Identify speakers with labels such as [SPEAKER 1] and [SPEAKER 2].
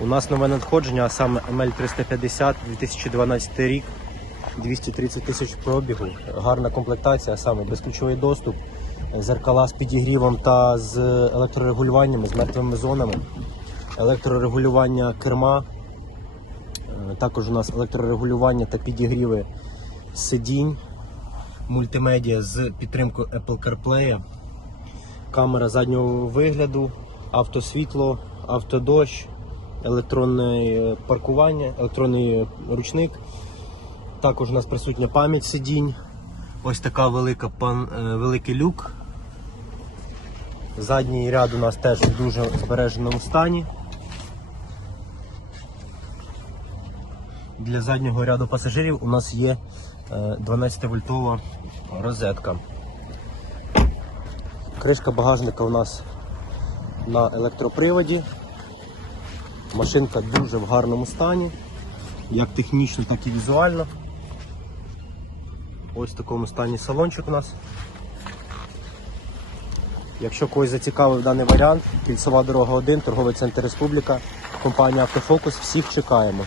[SPEAKER 1] У нас нове надходження, а саме ML350 2012 рік, 230 тисяч пробігу, гарна комплектація, а саме безключовий доступ, зеркала з підігрівом та з електрорегулюваннями, з мертвими зонами, електрорегулювання керма, Е, також у нас електрорегулювання та підігріви сидінь, мультимедіа з підтримкою Apple CarPlay, камера заднього вигляду, автосвітло, автодощ, електронне е, паркування, електронний е, ручник. Також у нас присутня пам'ять сидінь. Ось така велика пан, е, великий люк. Задній ряд у нас теж в дуже збереженому стані. Для заднього ряду пасажирів у нас є 12-вольтова розетка. Кришка багажника у нас на електроприводі. Машинка дуже в гарному стані, як технічно, так і візуально. Ось в такому стані салончик у нас. Якщо когось зацікавив даний варіант, кільцева дорога 1, торговий центр Республіка, компанія Автофокус, всіх чекаємо.